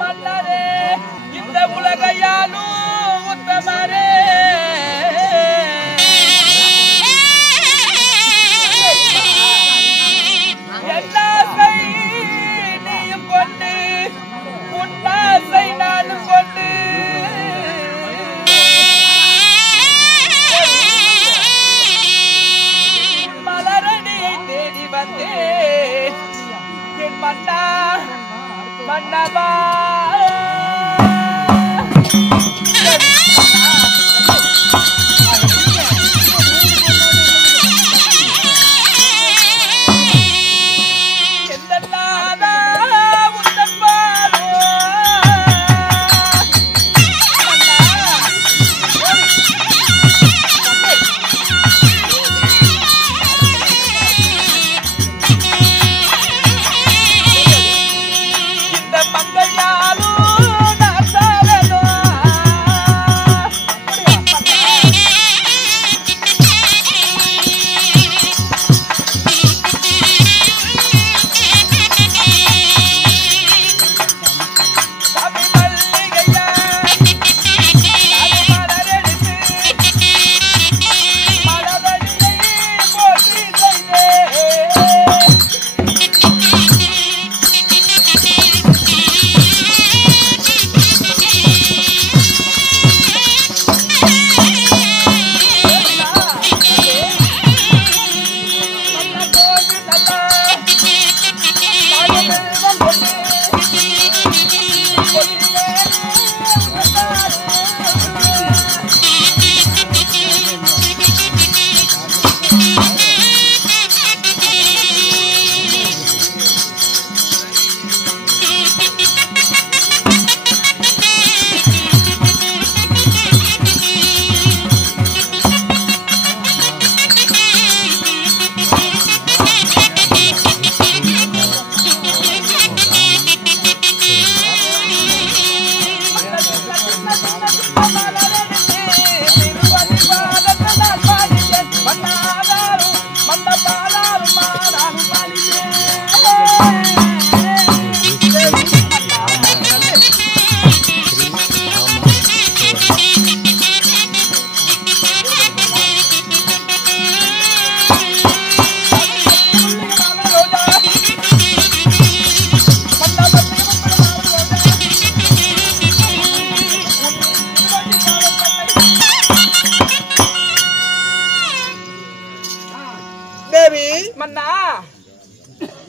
மன்னரே இந்த உலகையாலும் உத்தமரே என்னாசை நீயும் கொண்டு உன்னாசை நானும் கொண்டு மலரடியை தேடி வந்தே என் மன்னா மன்னவா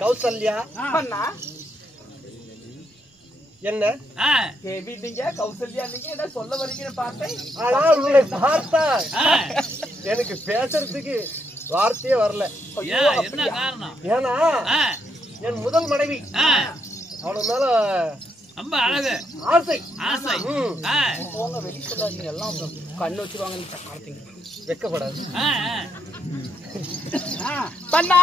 கௌசல்யா மன்னா என்ன தேவி நீங்க கௌசல்யா நீங்க என்ன சொல்ல வரீங்கன்னு பார்த்தேன். ஆனா உங்களை பார்த்தா எனக்கு பேசுறதுக்கு வார்த்தையே வரல. என்ன காரணம்? ஏன்னா என் முதல் மனைவி அவளுக்கு மேல ரொம்ப அழகு ஆசை ஆசை. போங்க வெளியே சொல்லாதீங்க, எல்லாம் கண்ணு வச்சிருவாங்கன்னு காலத்தீங்க, வெக்கப்படாது. பண்ணா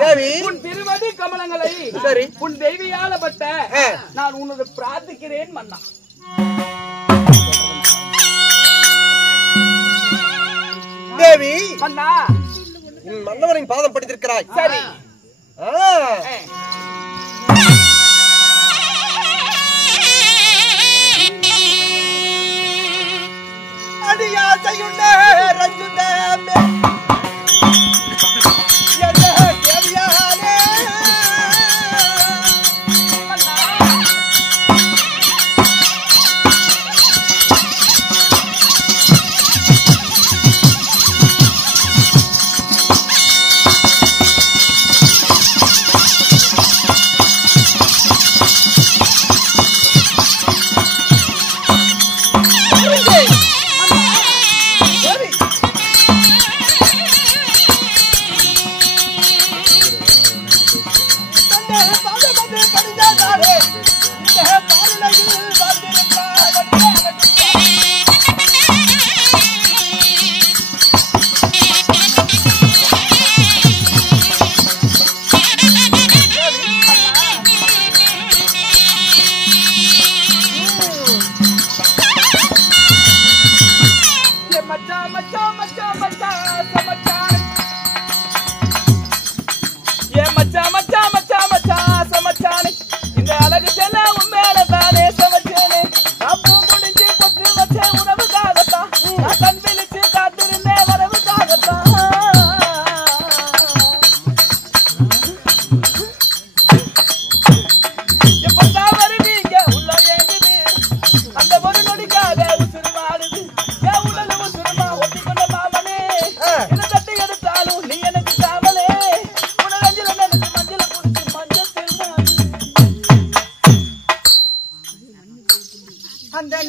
தேவி உன் திருவடி கமலங்களை சரி உன் தெய்வியாலப்பட்ட நான் உனது பிரார்த்திக்கிறேன் மன்னா. தேவி மன்னா மன்னவனின் பாதம் படித்திருக்கிறாய். சரி அடியாசையுள்ள ரஞ்சுதே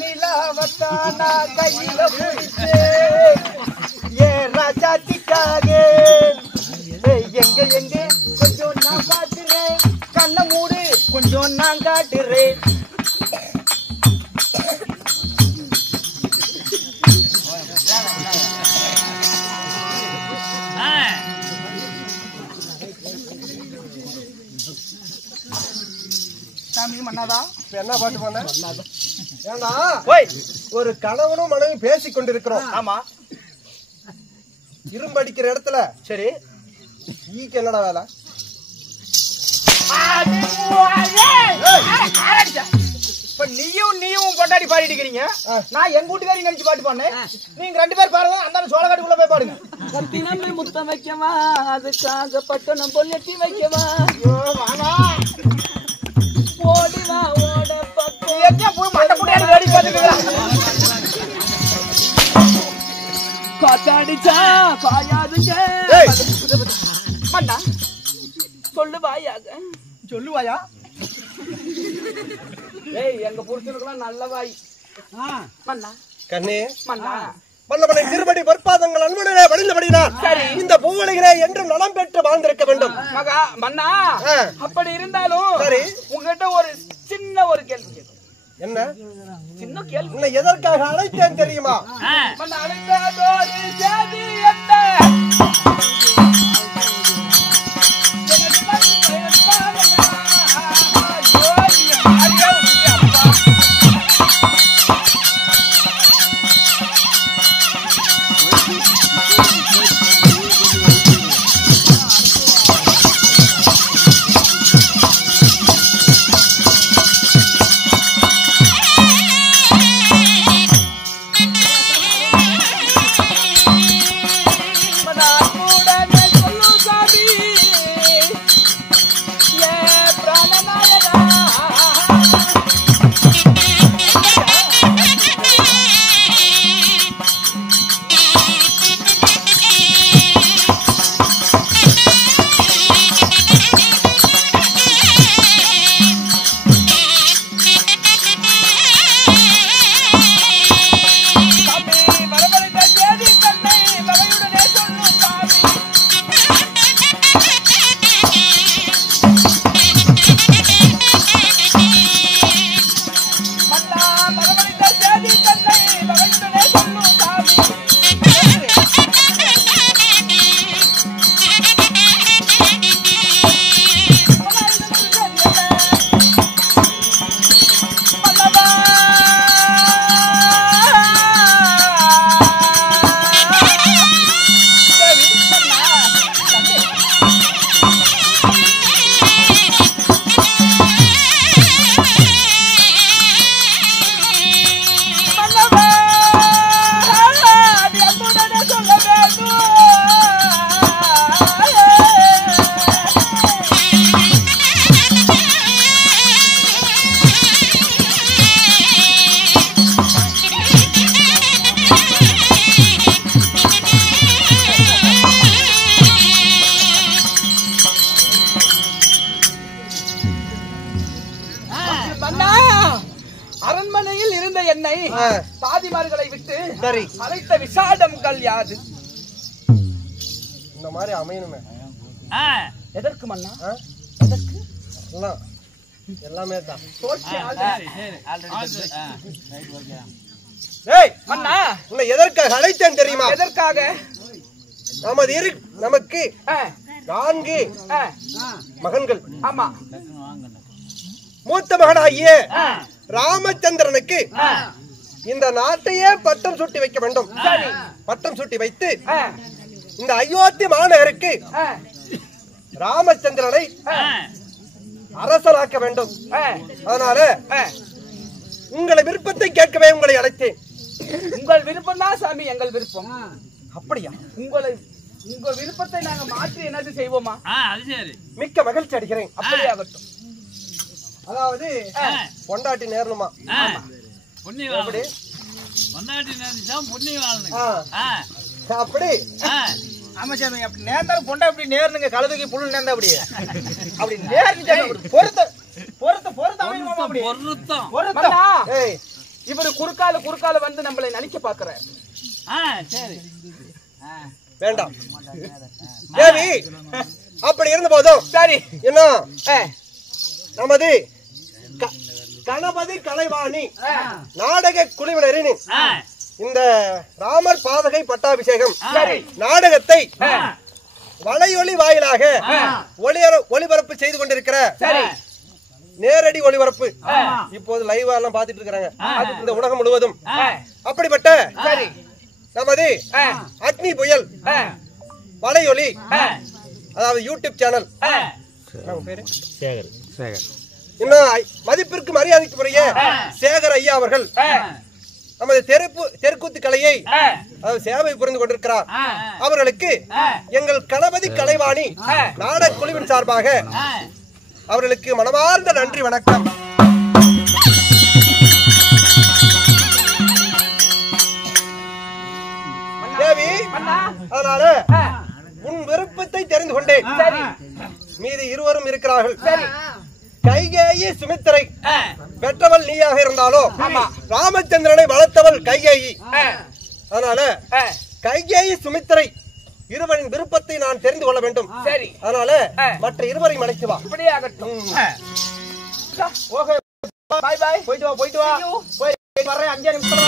நிலாவத்தானா கையில பிடிச்சே ஏ ராஜாத்திக்காக எங்க எங்க கொஞ்சம் நான் பாத்துறேன் கண்ண மூடு கொஞ்சம் நான் காட்டுறேன் சாமி மன்னாதா என்ன பாட்டு பண்ண ஏண்டா ஒரு கணவனும் மனைவி பேசிக் கொண்டிருக்கிறோம். ஆமா இரும்பு அடிக்கிற இடத்துல சரி ஈக்கு என்னடா வேலை? இப்ப நீயும் கொண்டாடி பாடிட்டு இருக்கிறீங்க. நான் எங்க வீட்டுக்காரி நினைச்சு பாட்டு பாடுனேன். நீங்க 2 பேர் பாருங்க. அந்த சோளக்காட்டுக்குள்ள போய் பாடுங்க. கத்தினமே முத்தம் வைக்கவா அதுக்காக பட்டணம் பொல்லட்டி வைக்கவா ஓடிவா ஓட பக்கம் எங்க போய் மண்டை புடியாடி வேடி பாத்துக்கிறா. காத்தாடிச்சா காயாதுங்க மண்டா சொல்லு வாயாக சொல்லுவாயா? ஏய் எங்க புருஷனுக்குலாம் நல்ல வாய். மண்ணா கண்ணே மண்ணா மன்னவனை திருப்படி பொற்பாதங்கள் அன்புடனே வடிந்தபடினார் இந்த பூவுலகிலே என்றும் நலம் பெற்று வாழ்ந்திருக்க வேண்டும். மகா மண்ணா அப்படி இருந்தாலும் சரி உங்ககிட்ட ஒரு சின்ன ஒரு கேள்வி கேட்கும். என்ன சின்ன கேள்வி? உன்னை எதற்காக அழைத்தேன் தெரியுமா? மண்ணா அழைத்ததோடு சேதி என்ன? அரண்மனையில் இருந்த என்னை தாதிமார்களை விட்டு அழைத்த விசாடம்கள் யாது? இந்த மாதிரி அமையணுமே. எதற்கு மன்னா? எதற்கு? எல்லாமே தான். மன்னா உன்னை எதற்காக அழைத்தேன் தெரியுமா? எதற்காக? நமக்கு 4 மகன்கள். ஆமா. மூத்த மகனாகிய ராமச்சந்திரனுக்கு இந்த நாட்டையே பட்டம் சூட்டி வைக்க வேண்டும். பட்டம் சூட்டி வைத்து இந்த அயோத்தி மாநகருக்கு ராமச்சந்திரனை அரசராக்க வேண்டும். அதனால உங்களை விருப்பத்தை கேட்கவே உங்களை அழைத்தேன். உங்கள் விருப்பம் தான் சாமி எங்கள் விருப்பம். அப்படியா? உங்க விருப்பத்தை நாங்க மாற்றி என்னது செய்வோமா? மிக்க மகிழ்ச்சி அடைகிறேன். அப்படியே ஆகட்டும். அதாவது பொண்டாட்டி நேரணுமா? அப்படி அப்படி ஆமா சாமி. அப்படி நேர்ந்தாலும் பொண்டா அப்படி நேர்னுங்க. கழுதுக்கு புல்லு நேர்ந்தா அப்படியே அப்படி நேர்ந்து பொருத்த பொருத்த பொருத்த அமையுமா? அப்படி பொருத்தம். இவரு குறுக்கால வந்து நம்மளை நடிக்க பாக்குறாரு. சரி வேண்டாம் தேவி. அப்படி இருந்த போதும் சரி என்ன நமது கணபதி கலைவாணி நாடக குழுவினரின் இந்த ராமர் பாதகை பட்டாபிஷேகம் நாடகத்தை வலையொலி வாயிலாக ஒளிபரப்பு செய்து கொண்டிருக்கிற நேரடி ஒளிபரப்பு இப்போது லைவா எல்லாம் பாத்துட்டு இருக்காங்க இந்த உலகம் முழுவதும். அப்படிப்பட்ட நமது அக்னி புயல் வலையொலி அதாவது யூடியூப் சேனல் இன்னும் மதிப்பிற்கு மரியாதைக்குரிய சேகர் ஐயா அவர்கள் நமது தெருக்கூத்து கலையை சேவை புரிந்து கொண்டிருக்கிறார். அவர்களுக்கு எங்கள் கணபதி கலைவாணி நாடக குழுவின் சார்பாக அவர்களுக்கு மனமார்ந்த நன்றி வணக்கம். தேவி, அதனால உன் விருப்பத்தை தெரிந்து கொண்டேன். மீது இருவரும் இருக்கிறார்கள். கைகேயி சுமித்திரை பெற்றவள் நீயாக இருந்தாலும் ராமச்சந்திரனை வளர்த்தவள் கைகேயி. அதனால கைகேயி சுமித்திரை இருவரின் விருப்பத்தை நான் தெரிந்து கொள்ள வேண்டும். அதனால மற்ற இருவரையும் அழைத்து வா. ஓகே பாய் பாய். போயிட்டு வா போய் வர்றேன். 5 நிமிஷம்